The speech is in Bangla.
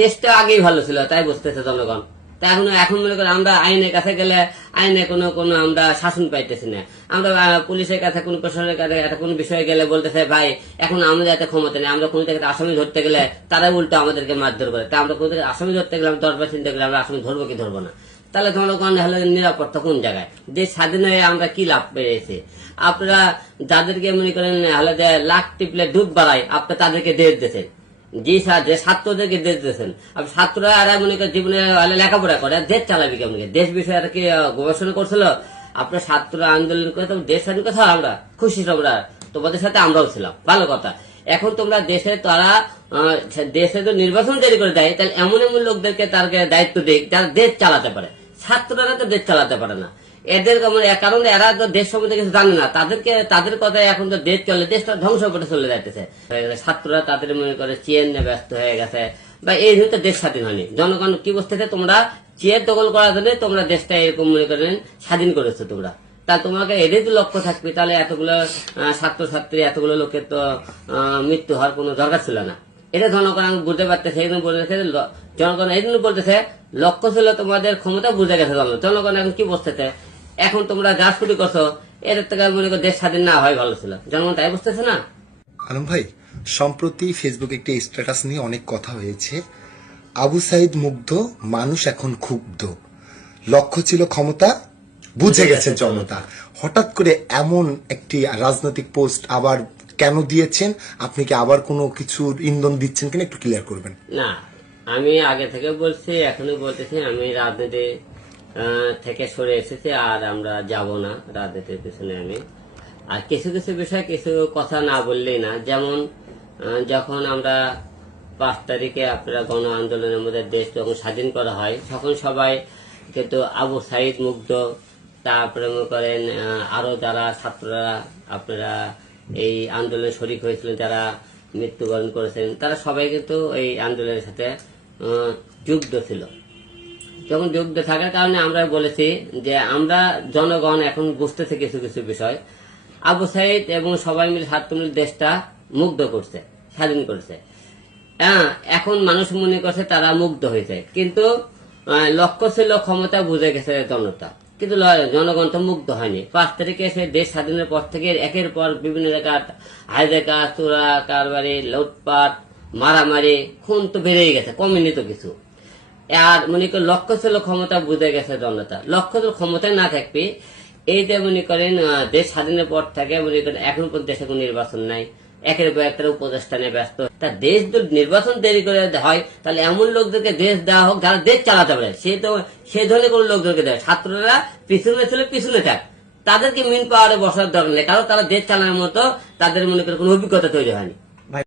দেশটা আগেই ভালো ছিল, তাই বুঝতেছে জনগণ। তা এখন এখন মনে করেন আমরা আইনের কাছে গেলে আইনে কোনো কোনো আমরা শাসন পাইতেছি না। আমরা পুলিশের কাছে, কোনো প্রশাসনের কাছে, একটা কোনো বিষয়ে গেলে বলতেছে, ভাই, এখন আমাদের এত ক্ষমতা নেই, আমরা কোনো থেকে আসামি ধরতে গেলে তারা উল্টো আমাদেরকে মারধর করে। তা আমরা কোনো থেকে আসামি ধরতে গেলে, আমরা দরবার চিন্তা গেলে আমরা আসামি ধরবো কি ধরবো না। তাহলে জনগণ হলে নিরাপত্তা কোন জায়গায়? দেশ স্বাধীন হয়ে আমরা কি লাভ পেয়েছি? আপনারা যাদেরকে মনে করেন, হলে যে লাখ টিপলে ডুব বাড়ায় আপনি তাদেরকে দেশ দিয়েছেন। জি স্যার, যে ছাত্রদেরকে দেশ দিয়েছেন। আর ছাত্ররা এরা মনে করেন জীবনে লেখাপড়া করে, আর দেশ চালাবি কেমন দেশ বিষয়ে আর কি গবেষণা করছিল? আপনার ছাত্র আন্দোলন করে তো দেশ স্বাধীন কথা আমরা? খুশি তোমরা তোমাদের সাথে আমরাও ছিলাম। ভালো কথা। এখন তোমরা দেশে তারা দেশে তো নির্বাচন জারি করে দেয়, তাহলে এমন এমন লোকদেরকে তারকে দায়িত্ব দিক, যারা দেশ চালাতে পারে। ছাত্ররা তো দেশ চালাতে পারে না। এদের কারণ এরা তো দেশ সম্বন্ধে কিছু জানে না। তাদেরকে তাদের কথায় এখন তো দেশ চলে দেশটা ধ্বংস করে চলে যাইতেছে। ছাত্ররা তাদের মনে করে চেন ব্যস্ত হয়ে গেছে। বা এই জন্য দেশ স্বাধীন হয়নি। জনগণ কি বুঝতেছে তোমরা চেয়ার দখল করার জন্য তোমরা দেশটা এরকম মনে করেন স্বাধীন করেছ তোমরা। তা তোমাকে এদের তো লক্ষ্য থাকবে। তাহলে এতগুলো ছাত্রছাত্রী, এতগুলো লোকের তো মৃত্যু হওয়ার কোনো দরকার ছিল না। এটা জনগণ বুঝতে পারতেছে, এই জন্য বলতেছে জনগণ এই জন্য বলতেছে, লক্ষ্য ছিল তোমাদের, ক্ষমতা বুঝে গেছে জনগণ। জনগণ এখন কি বুঝতেছে এখন তোমরা যা শুরু করছ এদের থেকে মনে করো দেশ স্বাধীন না হয় ভালো ছিল। জনগণ তাই বুঝতেছে না? আলম ভাই সম্প্রতি ফেসবুকে একটি স্ট্যাটাস নিয়ে অনেক কথা হয়েছে। আবু সাইদ মুগ্ধ মানুষ এখন ক্ষুব্ধ। লক্ষ্য ছিল ক্ষমতা বুঝে গেছে জনতা। হঠাৎ করে এমন একটি রাজনৈতিক পোস্ট আবার কেন দিয়েছেন? আপনি কি আবার কোনো কিছুর ইন্ধন দিচ্ছেন কিনা একটু ক্লিয়ার করবেন। না আমি আগে থেকে বলছি এখনই বলতেছি আমি রাজনীতি থেকে সরে এসেছে আর আমরা যাব না রাজনীতির পিছনে আমি। আর কিছু কিছু বিষয় কিছু কথা না বললেই না। যেমন যখন আমরা পাঁচ তারিখে আপনারা গণ আন্দোলনের মধ্যে দেশ যখন স্বাধীন করা হয় তখন সবাই কিন্তু আবু সাইদ মুগ্ধ। তারপরে মনে করেন আহ, আরও যারা ছাত্ররা আপনারা এই আন্দোলনে শরিক হয়েছিলেন যারা মৃত্যুবরণ করেছেন তারা সবাই কিন্তু এই আন্দোলনের সাথে যুক্ত ছিল। যখন যুক্ত থাকার কারণে আমরা বলেছি যে আমরা জনগণ এখন বুঝতেছে কিছু কিছু বিষয়। আবু সাইদ এবং সবাই মিলে ছাত্র মিলে দেশটা মুগ্ধ করছে, স্বাধীন করছে। হ্যাঁ এখন মানুষ মনে করছে তারা মুগ্ধ হয়েছে। কিন্তু লক্ষ্য ছিল ক্ষমতা বুঝে গেছে জনতা। কিন্তু জনগণ তো মুগ্ধ হয়নি। পাঁচ তারিখে এসে দেশ স্বাধীনের পর থেকে একের পর বিভিন্ন জায়গা হাইজাকা চোরা কারবারি, লুটপাট, মারামারি, খুন তো বেড়েই গেছে, কমেনি তো কিছু। আর মনে করেন লক্ষ্য ছিল ক্ষমতা বুঝে গেছে জনতা। লক্ষ্য তো ক্ষমতায় না থাকবে এই যে মনে করেন দেশ স্বাধীনের পর থেকে মনে করেন এখন পর্যন্ত দেশে কোনো নির্বাচন নাই। একের পর একটা উপদেষ্টা নিয়ে ব্যস্ত। তা দেশ যদি নির্বাচন দেরি করে হয়, তাহলে এমন লোকদেরকে দেশ দেওয়া হোক যারা দেশ চালাতে পারে। সে তো, সে ধরনের কোন লোকদেরকে দেয় ছাত্ররা পিছনে ছিল, পিছনে থাক। তাদেরকে মেন পাওয়ারে বসার দরকার নেই, কারণ তারা দেশ চালানোর মতো তাদের মনে করে কোনো অভিজ্ঞতা তৈরি হয়নি।